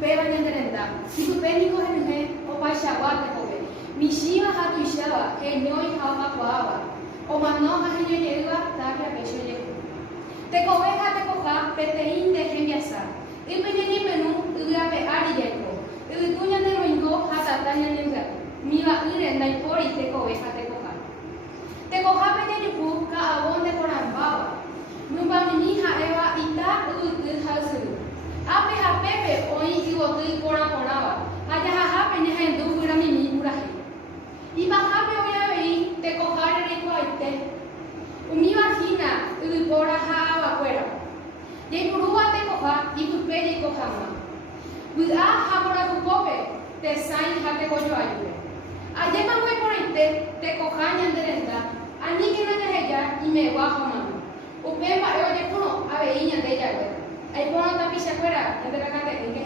peba ñanderenda, ikupéniko henyhẽ opaichagua tekove, michĩva ha tuicháva heñói ha okakuaáva, omano ha heñojeýva tápiape chojehu. Tekove ha tekoha peteĩnte hembiasa, ype ñañepyrũ yvyape ári jaiko, yvytu ñaneroingo ha tata ñanembyaty, miva'ýre ndaipóri tekove ha tekoha. Tekohápe jajuhu ka'avo ndeporãmbáva, mymbamimi ha'éva ita yvyty ha ysyry. Ápe ha pépe oĩ yvoty porãporãva ha jahahápe ñahendu guyramimi purahéi. Ipahápe oĩ avei tekoháre reikuaite. Umívahína yvypóra ha avakuéra. Jaiporúva tekoha ipype jaikoháma. Vy'a ha korapupópe tesãi ha tekojoajúre. Ajépanguaiporãite tekoha ñanderenda aníkena jaheja imegua homano. Upe mba'e ojepyrõ avei ñande jague. Aiporã tapichakuéra ñandekakate'ỹke